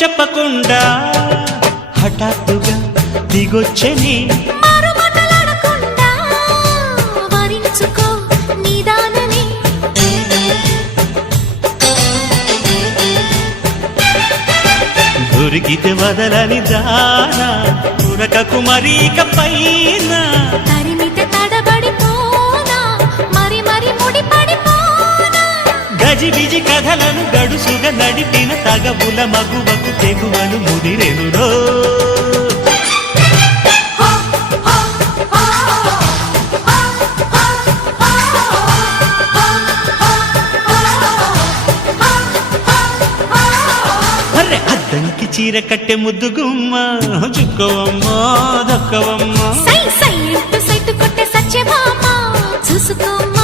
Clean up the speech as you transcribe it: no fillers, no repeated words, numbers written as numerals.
చెప్పకుండా హఠాత్తుగా దిగొచ్చని దొరికితే వదలని దానా ఉరకకు మరీక పైన తరిమితే తడబడిపోనా మరి మరి ముడిపడిపోనా గజిబిజి కథలను గడుసుగా నడిపిన తగవుల మగువకు తెగువను ముదిరెనురో అద్దంకి చీర కట్టె ముద్దు గుమ్మ చుక్కవమ్మ దక్కవమ్మ సై సై అంటూ సైటు కొట్టే సత్యభామ చూసుకోమ్మ